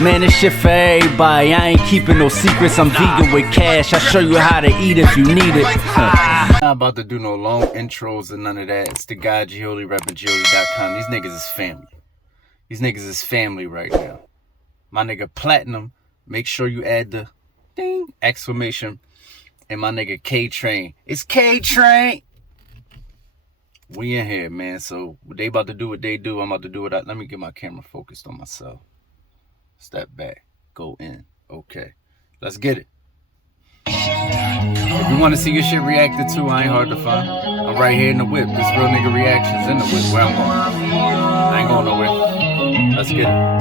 Man, this shit for everybody. I ain't keeping no secrets. I'm vegan with cash. I'll show you how to eat if you need it. I'm not about to do no long intros and none of that. It's the guy Gioli, repping Gioli.com. These niggas is family. These niggas is family right now. My nigga Platinum, make sure you add the ding exclamation. And my nigga K-Train. It's K-Train. We in here, man. So they about to do what they do. I'm about to do what let me get my camera focused on myself. Step back. Go in. Okay. Let's get it. If you want to see your shit reacted to, I ain't hard to find. I'm right here in the whip. This real nigga reactions in the whip. Where I'm going. I ain't going nowhere. Let's get it.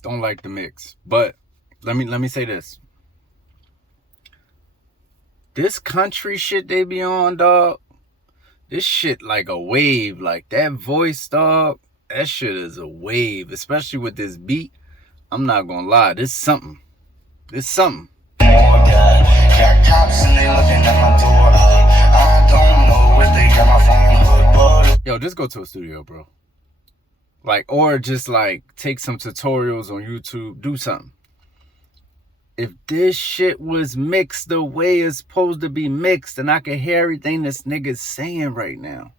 Don't like the mix, but let me say this. This country shit they be on, dog. This shit like a wave, like that voice, dog. That shit is a wave, especially with this beat. I'm not gonna lie, this something. This something. Got cops and they looking at my door. I don't know if they got my phone hooked. Yo, just go to a studio, bro. Like, or just like take some tutorials on YouTube, do something. If this shit was mixed the way it's supposed to be mixed, then I could hear everything this nigga's saying right now.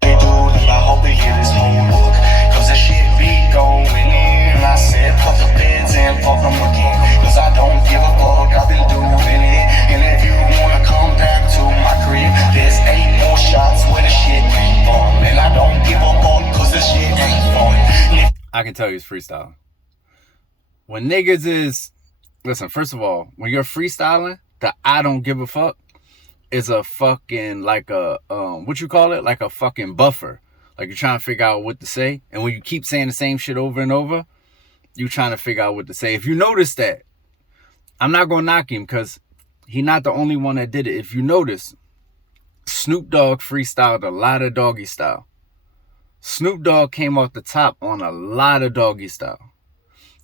They do, and I hope they hear this whole look, cause that shit be going in. I said, fuck the feds and fuck them again, cause I don't give a fuck, I've been doing it. And if you wanna come back to my crib, there's 8 more shots where the shit ain't fun. And I don't give a fuck, cause this shit ain't fun. I can tell you it's freestyle. When niggas is, listen, first of all, when you're freestyling, the I don't give a fuck is a fucking, like a, what you call it? Like a fucking buffer. Like you're trying to figure out what to say. And when you keep saying the same shit over and over, you trying to figure out what to say. If you notice that, I'm not going to knock him because he's not the only one that did it. If you notice, Snoop Dogg freestyled a lot of doggy style. Snoop Dogg came off the top on a lot of doggy style.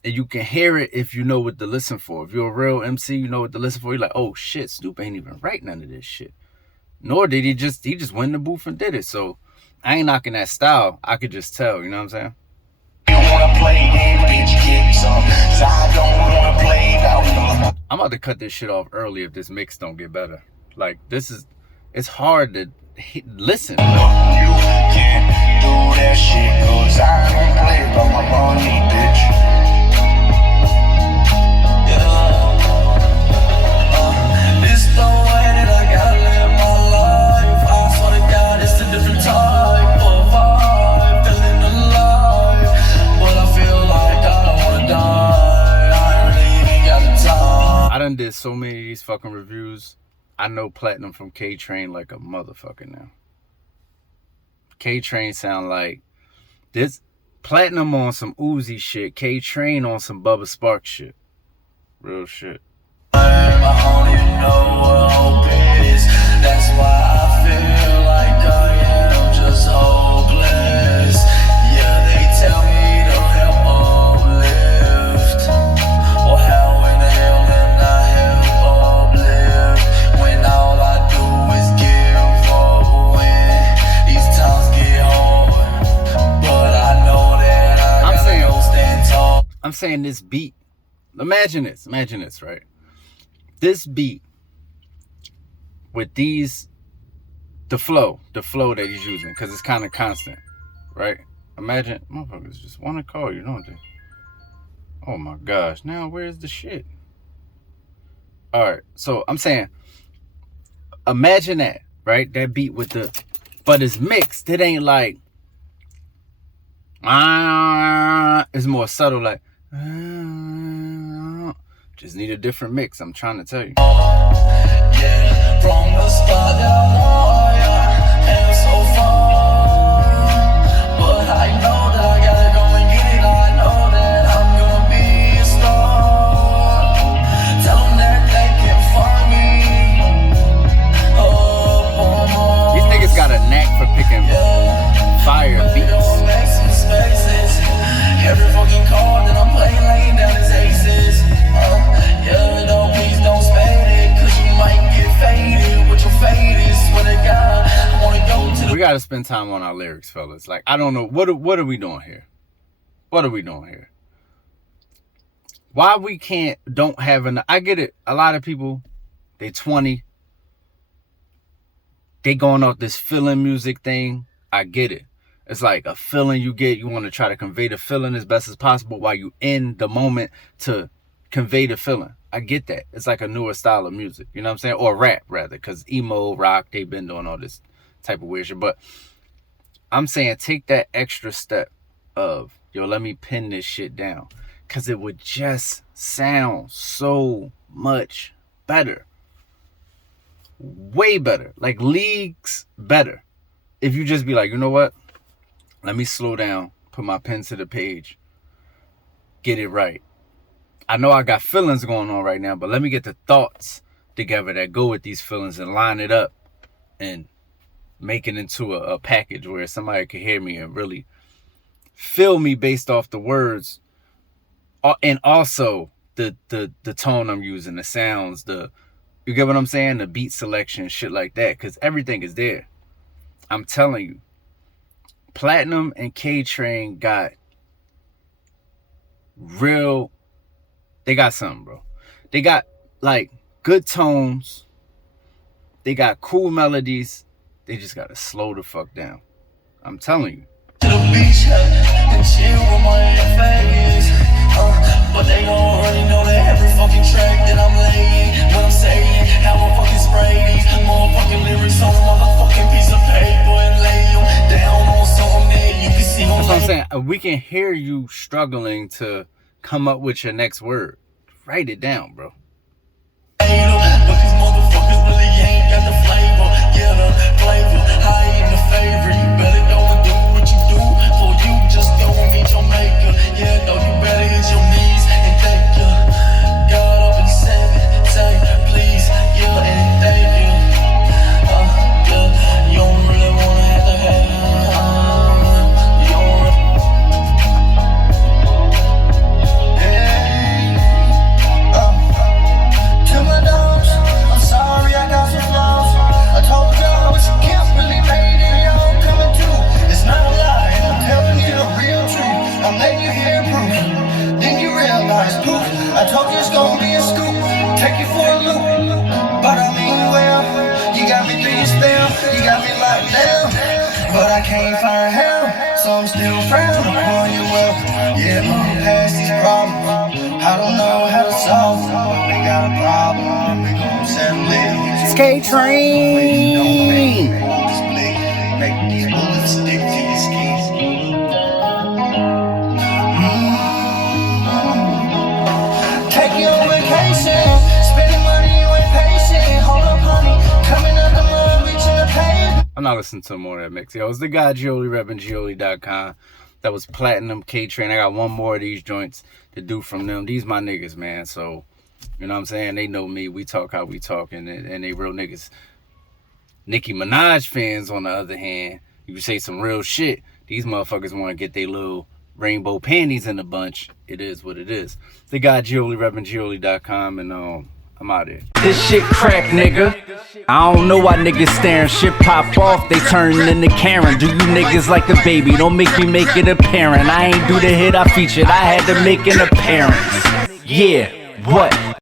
And you can hear it if you know what to listen for. If you're a real MC, you know what to listen for. You're like, oh shit, Snoop ain't even write none of this shit. Nor did he just went in the booth and did it. So I ain't knocking that style. I could just tell, you know what I'm saying? You wanna play game, bitch, give me some. Cause I don't wanna play about. I'm about to cut this shit off early if this mix don't get better. Like it's hard to listen. You can't do that shit, cause I don't play about my money, bitch. I done did so many of these fucking reviews. I know Platinum from K-Train like a motherfucker now. K-Train sound like this. Platinum on some Uzi shit. K-Train on some Bubba Sparks shit. Real shit. I don't even know what hope is. That's why I feel like I am just hopeless. Yeah, they tell me to help uplift. Well, how in the hell can I help uplift when all I do is give up when these times get hard? But I know that I gotta go stand tall. I'm saying this beat. Imagine this, right? This beat with these, the flow that he's using, because it's kind of constant, right? Imagine, motherfuckers just want to call you, don't they? Oh my gosh, now where's the shit? All right, so I'm saying, imagine that, right? That beat with the, but it's mixed. It ain't like, it's more subtle, like, just need a different mix. I'm trying to tell you. Yeah, from the start that I want ya, and so far, but I know that I gotta go and get it. I know that I'm gonna be a star. Tell them that they can find me up on Mars. These niggas got a knack for picking fire beats. Every fucking card that I'm playing laying down is aces. Yeah, no, please don't spade it, cause you might get faded with your faded. Swear to God, I wanna go to the. We gotta spend time on our lyrics, fellas. Like, I don't know, what are we doing here? What are we doing here? Why we don't have enough? I get it. A lot of people, they 20. They going off this feeling music thing. I get it. It's like a feeling you get. You want to try to convey the feeling as best as possible while you in the moment to convey the feeling. I get that. It's like a newer style of music. You know what I'm saying? Or rap, rather. Because emo, rock, they've been doing all this type of weird shit. But I'm saying take that extra step of, yo, let me pin this shit down. Because it would just sound so much better. Way better. Like leagues better. If you just be like, you know what? Let me slow down, put my pen to the page, get it right. I know I got feelings going on right now, but let me get the thoughts together that go with these feelings and line it up and make it into a package where somebody can hear me and really feel me based off the words, and also the tone I'm using, the sounds, you get what I'm saying? The beat selection, shit like that, because everything is there. I'm telling you. Platinum and K-Train got they got something, bro. They got like good tones. They got cool melodies. They just gotta slow the fuck down. I'm telling you. To the beach and chill with my face. But they gon' already know that every fucking track that I'm laying, what I'm saying, how I fucking spray these motherfucking lyrics on a motherfucking piece of paper and lay them down on something that you can see on. That's what I'm saying. We can hear you struggling to come up with your next word. Write it down, bro. But these motherfuckers really ain't got the flavor. Yeah, the flavor, I ain't the favorite. You better go and do what you do, for you just go and meet your maker. Yeah, though you better hit your knees and thank you. God up in 7, say please, yeah, and thank you. Yeah, you don't really wanna have to have. You don't really. To my dogs, I'm sorry I got some flaws. I told y'all what you can't really made it, y'all coming through. It's not a lie, I'm telling you the real truth. I'm letting you hear proof, then you realize poof. I told you it's gonna be a scoop, take you for a loop. But I mean well, you got me through your spell, you got me locked down. But I can't find help, so I'm still frowning upon you well. Yeah, moving past these problems, I don't know how to solve them. But we got a problem, we gon' settle it. K-Train! Make these bullets stick to your skin. Take you on vacation, spending money, you ain't patient. Hold up, honey, coming out the mud, reaching the pavement. I'm not listening to more of that mix. Yo, it's the guy Gioli, repping Gioli.com. That was Platinum, K-Train. I got one more of these joints to do from them. These my niggas, man. So, you know what I'm saying? They know me. We talk how we talk, and they real niggas. Nicki Minaj fans, on the other hand, you say some real shit. These motherfuckers want to get their little rainbow panties in a bunch. It is what it is. The guy Gioli, repping Gioli.com, and I'm out here. This shit crack, nigga. I don't know why niggas staring. Shit pop off, they turn into Karen. Do you niggas like a baby? Don't make me make it apparent. I ain't do the hit I featured, I had to make an appearance. Yeah, what?